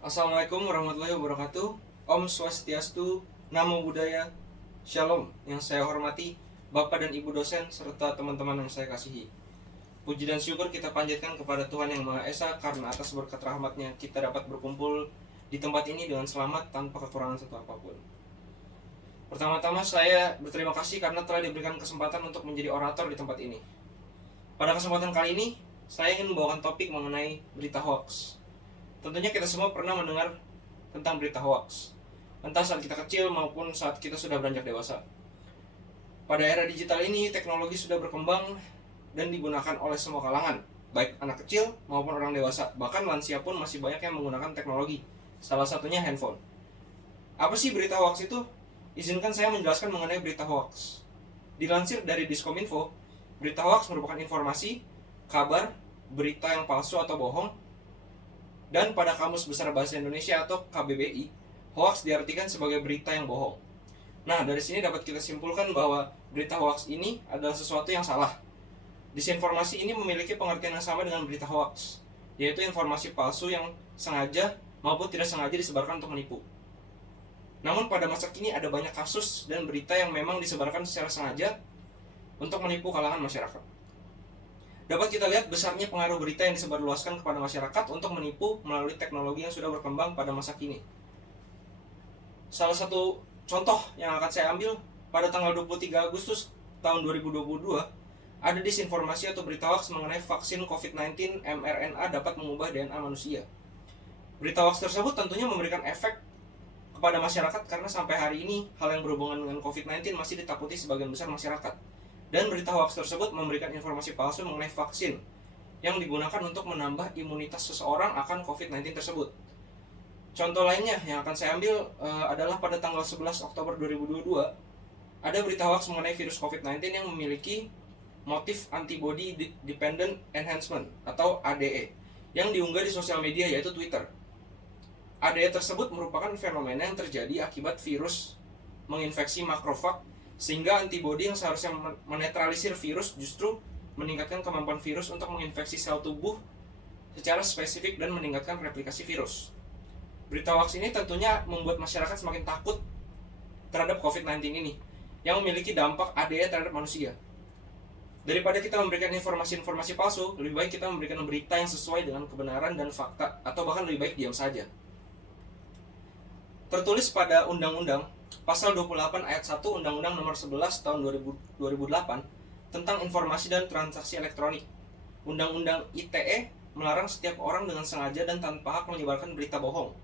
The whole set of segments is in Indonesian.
Assalamualaikum warahmatullahi wabarakatuh. Om Swastiastu, Namo Buddhaya, Shalom. Yang saya hormati Bapak dan Ibu dosen serta teman-teman yang saya kasihi. Puji dan syukur kita panjatkan kepada Tuhan Yang Maha Esa karena atas berkat rahmat-Nya kita dapat berkumpul di tempat ini dengan selamat tanpa kekurangan satu apapun. Pertama-tama saya berterima kasih karena telah diberikan kesempatan untuk menjadi orator di tempat ini. Pada kesempatan kali ini, saya ingin membawakan topik mengenai berita hoax. Tentunya kita semua pernah mendengar tentang berita hoax, entah saat kita kecil maupun saat kita sudah beranjak dewasa. Pada era digital ini, teknologi sudah berkembang dan digunakan oleh semua kalangan, baik anak kecil maupun orang dewasa. Bahkan lansia pun masih banyak yang menggunakan teknologi, salah satunya handphone. Apa sih berita hoax itu? Izinkan saya menjelaskan mengenai berita hoax. Dilansir dari Diskominfo, berita hoax merupakan informasi, kabar, berita yang palsu atau bohong. Dan pada Kamus Besar Bahasa Indonesia atau KBBI, hoax diartikan sebagai berita yang bohong. Nah, dari sini dapat kita simpulkan bahwa berita hoax ini adalah sesuatu yang salah. Disinformasi ini memiliki pengertian yang sama dengan berita hoax, yaitu informasi palsu yang sengaja maupun tidak sengaja disebarkan untuk menipu. Namun pada masa kini ada banyak kasus dan berita yang memang disebarkan secara sengaja untuk menipu kalangan masyarakat. Dapat kita lihat besarnya pengaruh berita yang disebarluaskan kepada masyarakat untuk menipu melalui teknologi yang sudah berkembang pada masa kini. Salah satu contoh yang akan saya ambil, pada tanggal 23 Agustus tahun 2022, ada disinformasi atau berita hoax mengenai vaksin COVID-19 mRNA dapat mengubah DNA manusia. Berita hoax tersebut tentunya memberikan efek kepada masyarakat karena sampai hari ini hal yang berhubungan dengan COVID-19 masih ditakuti sebagian besar masyarakat. Dan berita hoax tersebut memberikan informasi palsu mengenai vaksin yang digunakan untuk menambah imunitas seseorang akan COVID-19 tersebut. Contoh lainnya yang akan saya ambil adalah pada tanggal 11 Oktober 2022, ada berita hoax mengenai virus COVID-19 yang memiliki motif antibody dependent enhancement atau ADE yang diunggah di sosial media yaitu Twitter. ADE tersebut merupakan fenomena yang terjadi akibat virus menginfeksi makrofag, sehingga antibodi yang seharusnya menetralisir virus justru meningkatkan kemampuan virus untuk menginfeksi sel tubuh secara spesifik dan meningkatkan replikasi virus. Berita hoax ini tentunya membuat masyarakat semakin takut terhadap COVID-19 ini yang memiliki dampak ADE terhadap manusia. Daripada kita memberikan informasi-informasi palsu, lebih baik kita memberikan berita yang sesuai dengan kebenaran dan fakta, atau bahkan lebih baik diam saja. Tertulis pada Undang-Undang Pasal 28 ayat 1 Undang-Undang Nomor 11 Tahun 2008 tentang Informasi dan Transaksi Elektronik. Undang-Undang ITE melarang setiap orang dengan sengaja dan tanpa hak menyebarkan berita bohong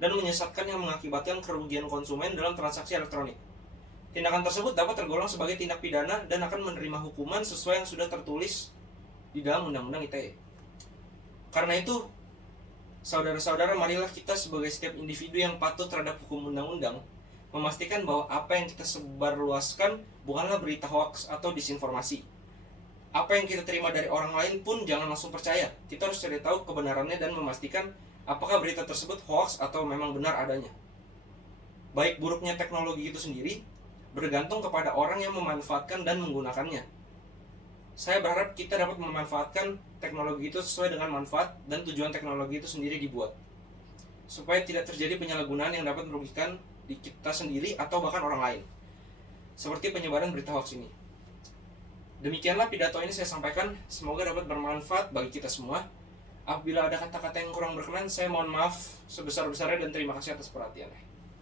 dan menyesatkan yang mengakibatkan kerugian konsumen dalam transaksi elektronik. Tindakan tersebut dapat tergolong sebagai tindak pidana dan akan menerima hukuman sesuai yang sudah tertulis di dalam Undang-Undang ITE. Karena itu, saudara-saudara, marilah kita sebagai setiap individu yang patuh terhadap hukum undang-undang memastikan bahwa apa yang kita sebarluaskan bukanlah berita hoax atau disinformasi. Apa yang kita terima dari orang lain pun jangan langsung percaya. Kita harus cari tahu kebenarannya dan memastikan apakah berita tersebut hoax atau memang benar adanya. Baik buruknya teknologi itu sendiri bergantung kepada orang yang memanfaatkan dan menggunakannya. Saya berharap kita dapat memanfaatkan teknologi itu sesuai dengan manfaat dan tujuan teknologi itu sendiri dibuat, supaya tidak terjadi penyalahgunaan yang dapat merugikan di kita sendiri atau bahkan orang lain, seperti penyebaran berita hoax ini. Demikianlah pidato ini saya sampaikan, semoga dapat bermanfaat bagi kita semua. Apabila ada kata-kata yang kurang berkenan, saya mohon maaf sebesar-besarnya dan terima kasih atas perhatiannya.